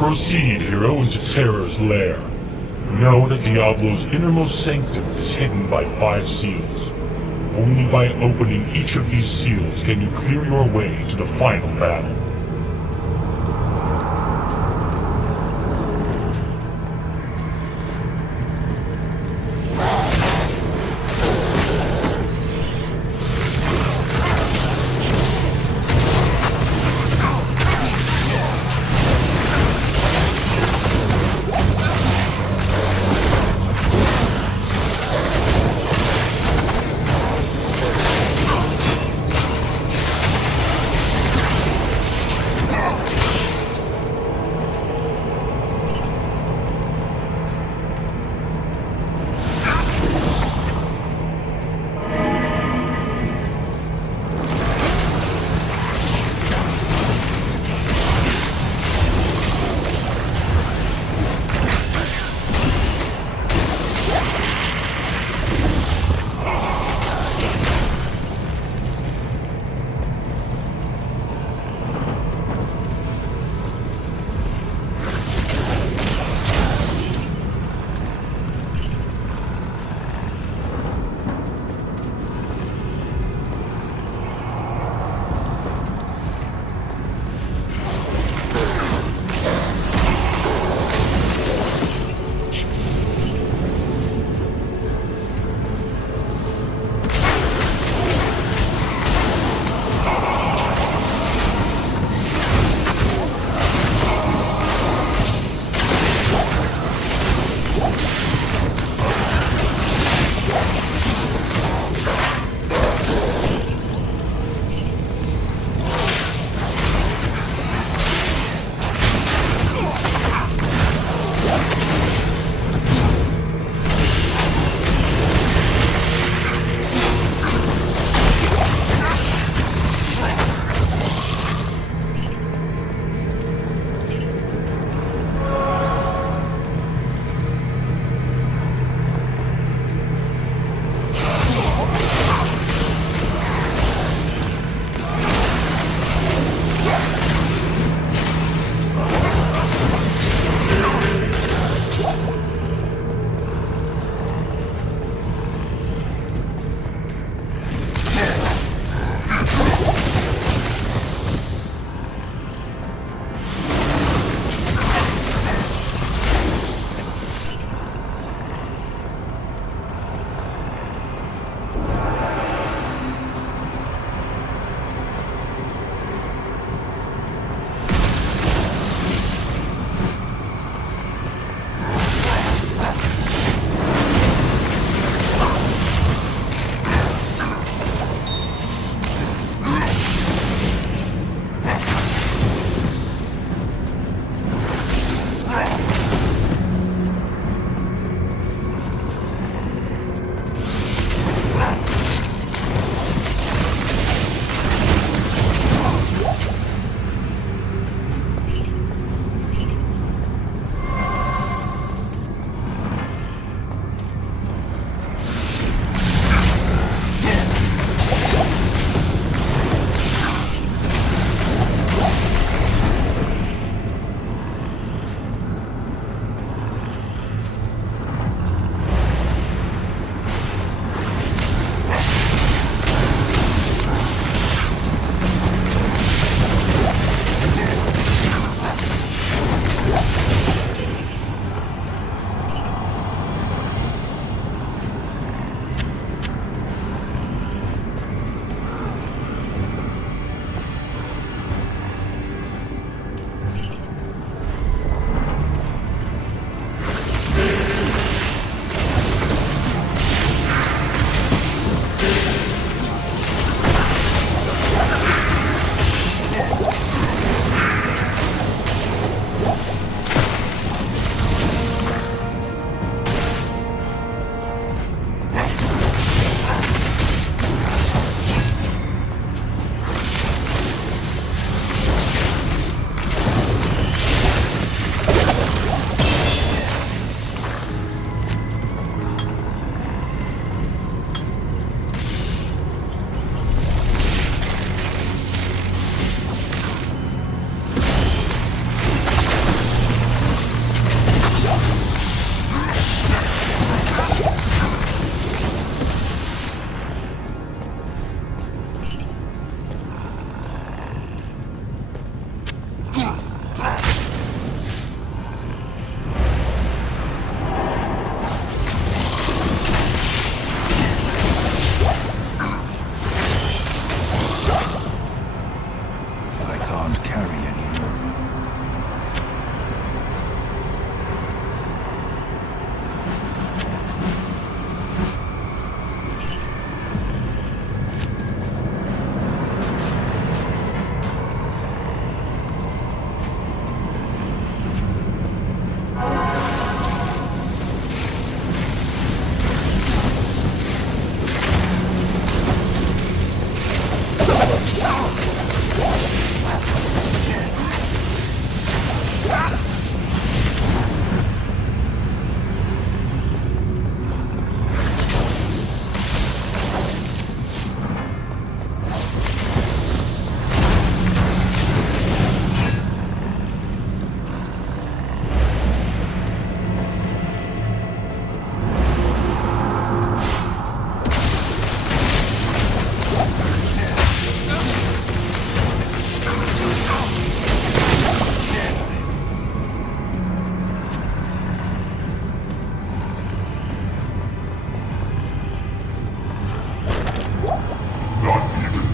Proceed, hero, into Terror's lair. Know that Diablo's innermost sanctum is hidden by 5 seals. Only by opening each of these seals can you clear your way to the final battle.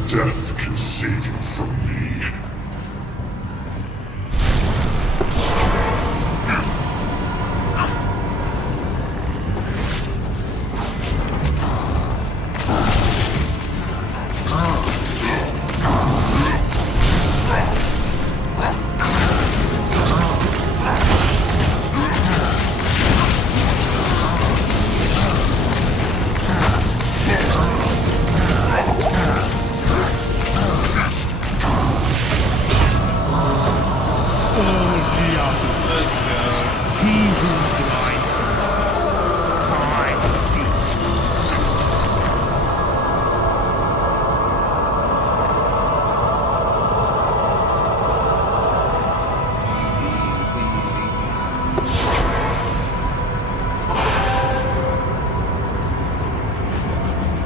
Death can save you from me.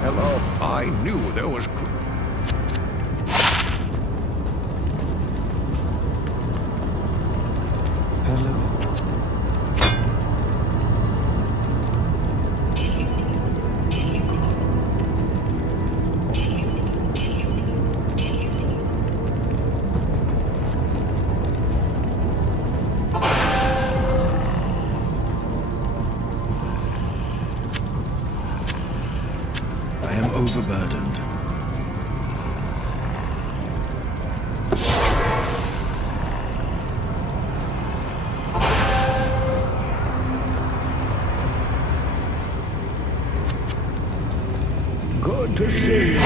Hello, I knew there was... Hello. I am overburdened. Good to see you.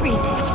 Greetings.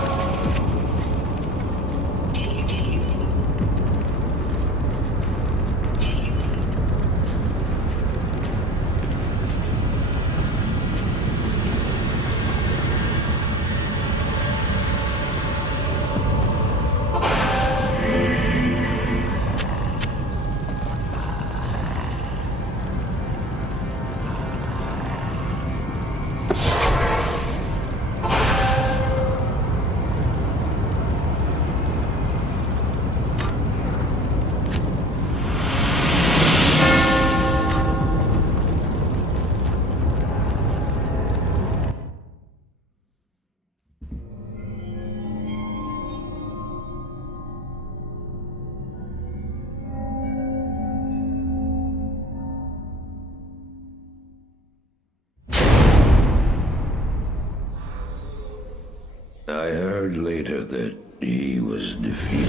I heard later that he was defeated.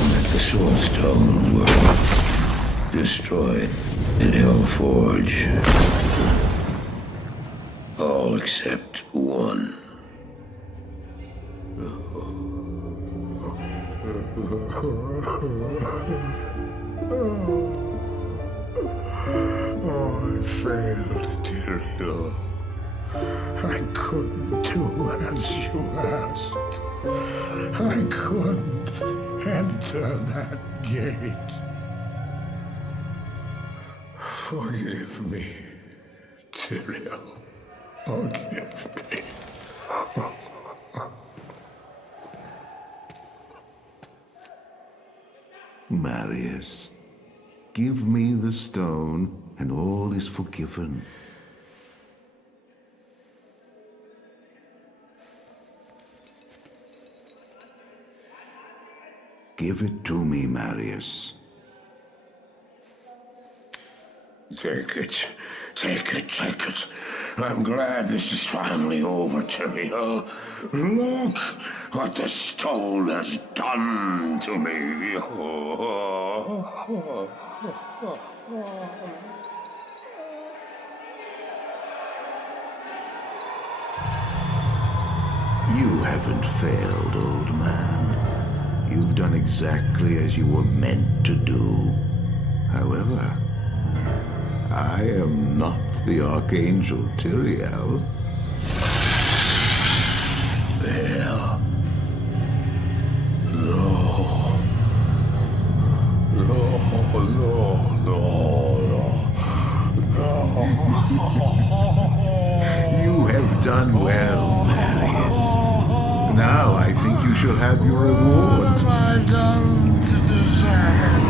And that the Soul Stone were destroyed in Hellforge. All except one. Oh, I failed, Tyrael. I couldn't do as you asked. I couldn't enter that gate. Forgive me, Tyrael. Forgive me. Marius, give me the stone, and all is forgiven. Give it to me, Marius. Take it. Take it, take it. I'm glad this is finally over, Tyrael. Look what the stone has done to me. You haven't failed, old man. You've done exactly as you were meant to do. However, I am not the Archangel Tyrael. There. No. No, no, no, no. You have done well, Marius. Now I think you shall have your reward. What have I done to deserve it?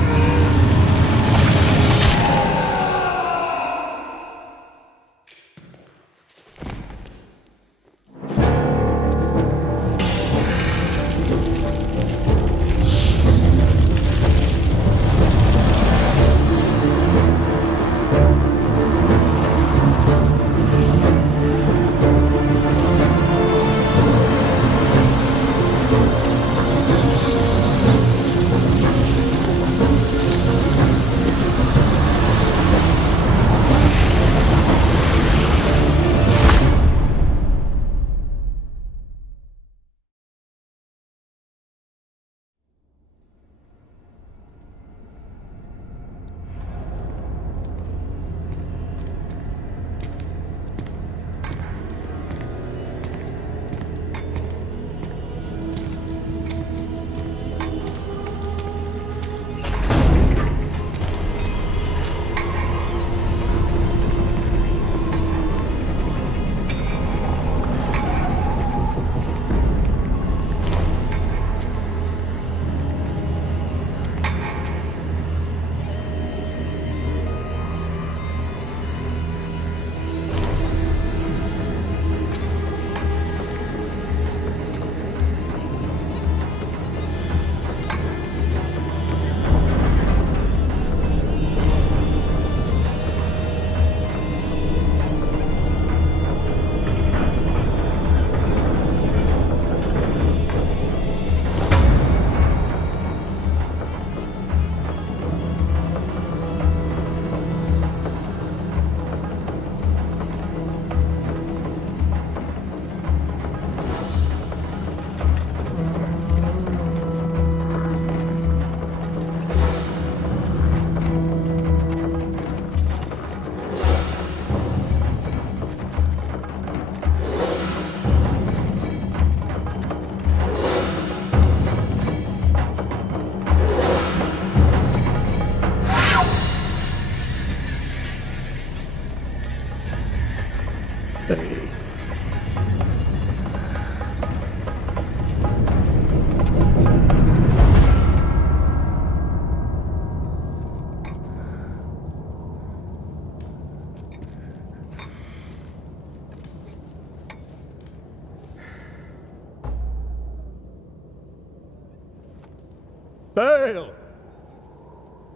Baal!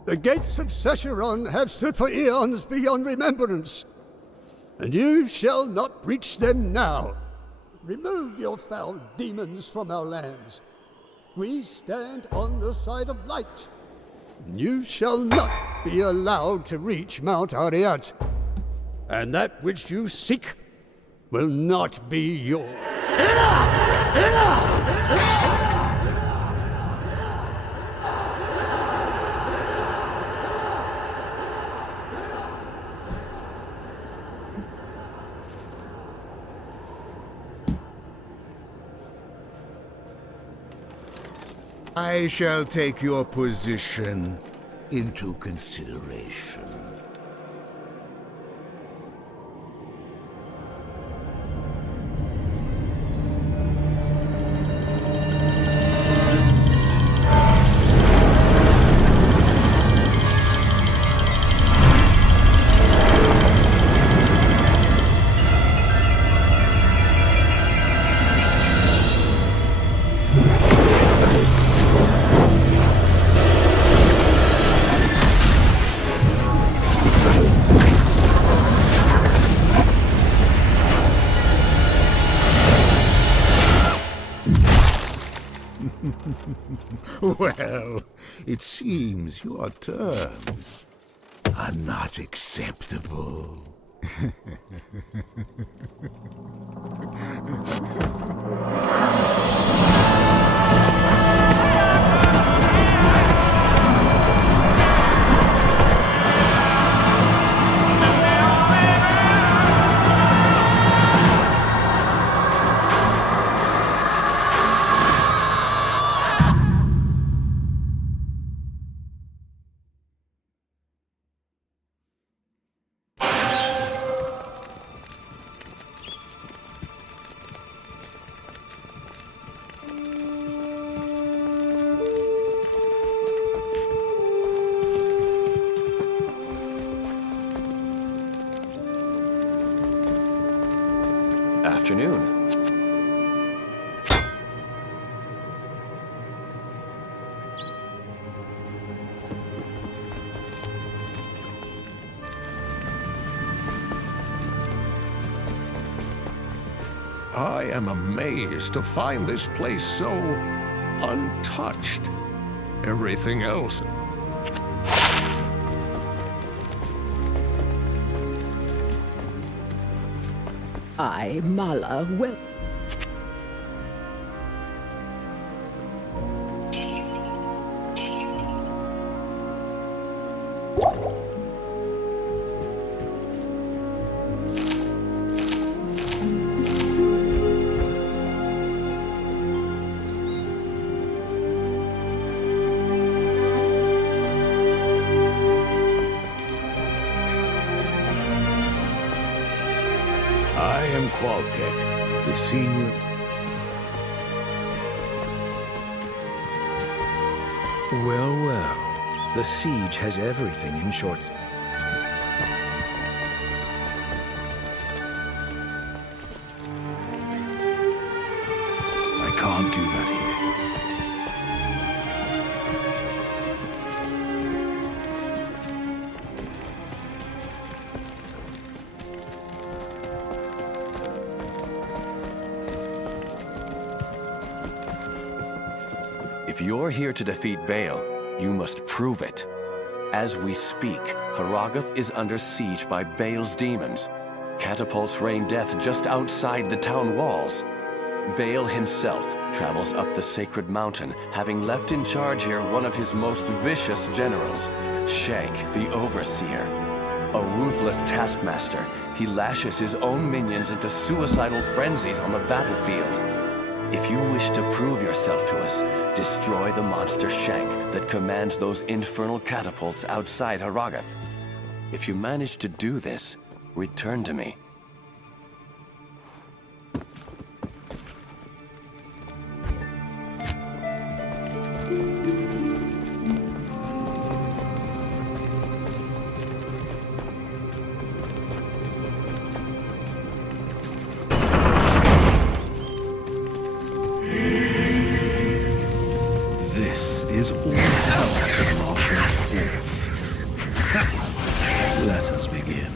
The gates of Sescheron have stood for eons beyond remembrance, and you shall not breach them now. Remove your foul demons from our lands. We stand on the side of light. You shall not be allowed to reach Mount Ariat, and that which you seek will not be yours. Enough! Enough! I shall take your position into consideration. Well, it seems your terms are not acceptable. Afternoon. I am amazed to find this place so untouched. Everything else. I, Mala, well. I am Qualkek, the senior. Well, well. The siege has everything in short. I can't do that here. If you're here to defeat Baal, you must prove it. As we speak, Haragath is under siege by Baal's demons. Catapults rain death just outside the town walls. Baal himself travels up the sacred mountain, having left in charge here one of his most vicious generals, Shank the Overseer. A ruthless taskmaster, he lashes his own minions into suicidal frenzies on the battlefield. If you wish to prove yourself to us, destroy the monster Shank that commands those infernal catapults outside Haragath. If you manage to do this, return to me. This is all power to Marshal Forth. Let us begin.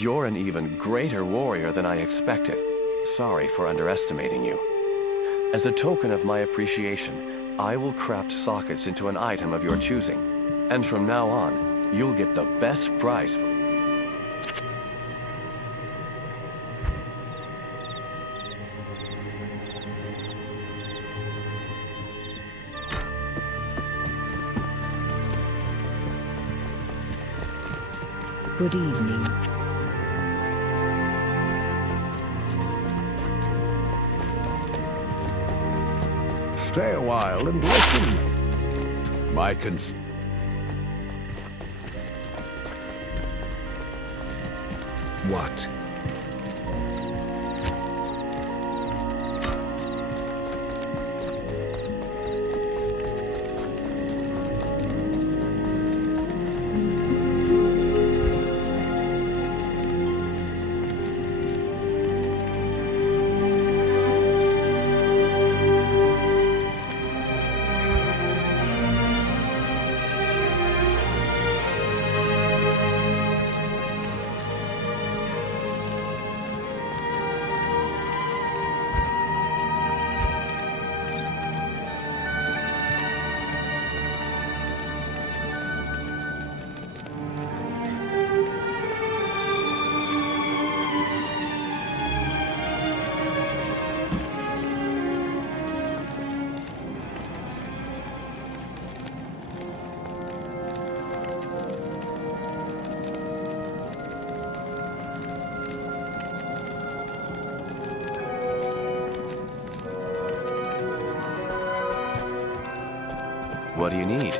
You're an even greater warrior than I expected. Sorry for underestimating you. As a token of my appreciation, I will craft sockets into an item of your choosing. And from now on, you'll get the best price for... Good evening. Stay a while and listen. My What? What do you need?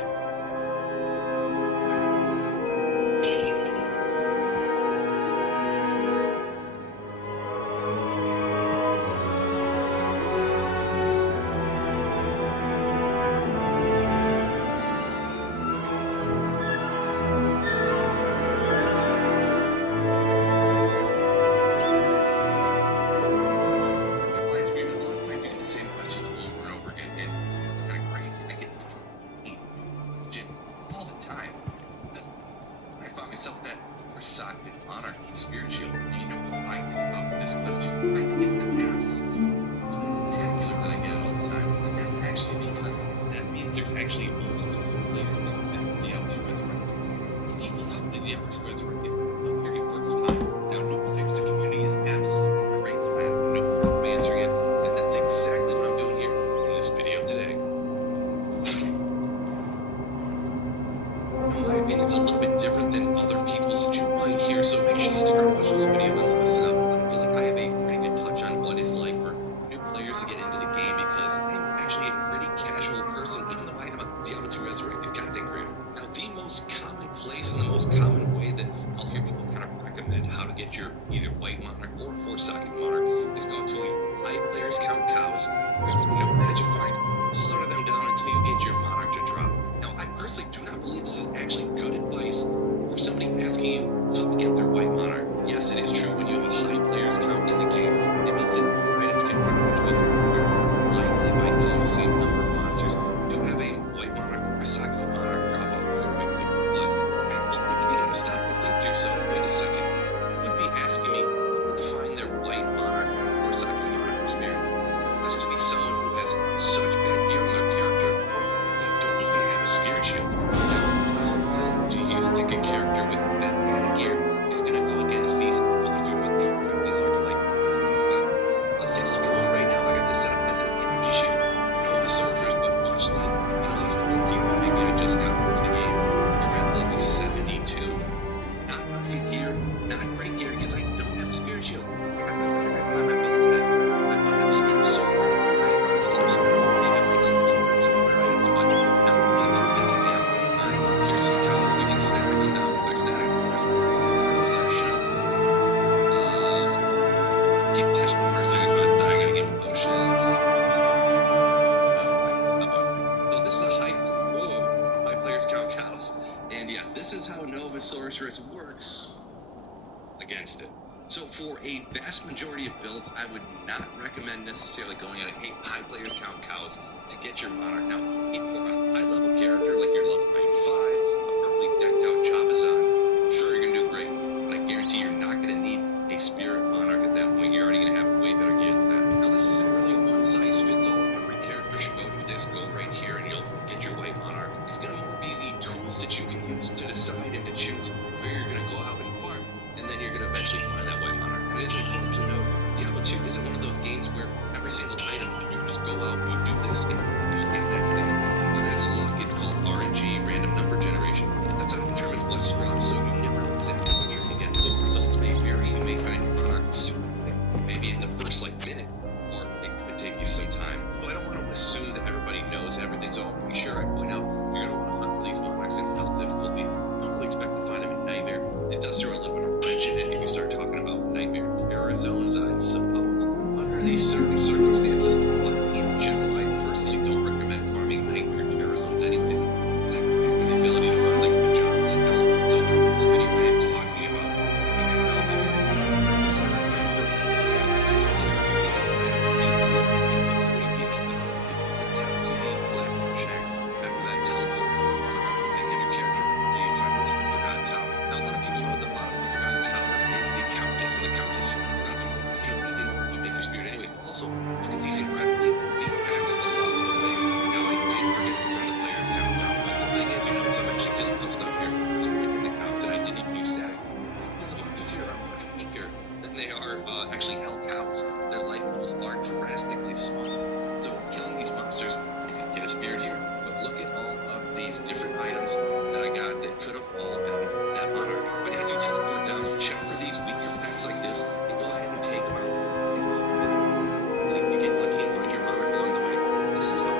Works against it. So for a vast majority of builds, I would not recommend necessarily going at a high players count cows to get your monarch. Now, if you're a high level character, like you're level 95, a perfectly decked out Javazan, sure, you're gonna do great, but I guarantee you're not gonna bonus and you get that thing. As a luck, it's called RNG, random number generation. That's how it determines what's dropped, so you never know exactly what you're going to get. So results may vary. You may find Monarch super quick, maybe in the first minute, or it could take you some time. But I don't want to assume that everybody knows everything, so I want to be sure I point out you're going to want to hunt for these Monarchs in hell difficulty. Don't really expect to find them in Nightmare. It does throw a little bit of wrench in it if you start talking about Nightmare terror zones, I suppose, under these certain circumstances. But in general, I personally don't recommend farming Nightmare terror zones anyway. Sacrificing the ability to find like a job in hell. So the video I am talking about in hell difficulty, as I recommend for those guys to secure either let's head out to the Black Mark Shack. After that, teleport on around depending on your character until you find this Forgotten Tower. Now, a lot of people know at the bottom of the Forgotten Tower is the Countess, and the Countess drops you what you need in order to make your spirit anyways. But also, look at these incredibly big packs along the way. Now, I did forget to turn the player's countdown, but the thing is, you notice I'm actually killing some stuff here. I'm licking the cows, and I didn't even use static. It's because the monsters here are much weaker than they are actually hell cows. Their life pools are drastically smaller. So killing these monsters, you can get a spirit here, but look at all of these different items that I got that could have all been that Monarch. But as you teleport down, you check for these weaker packs like this, and go ahead and take them out. And hopefully you get lucky and find your Monarch along the way. This is how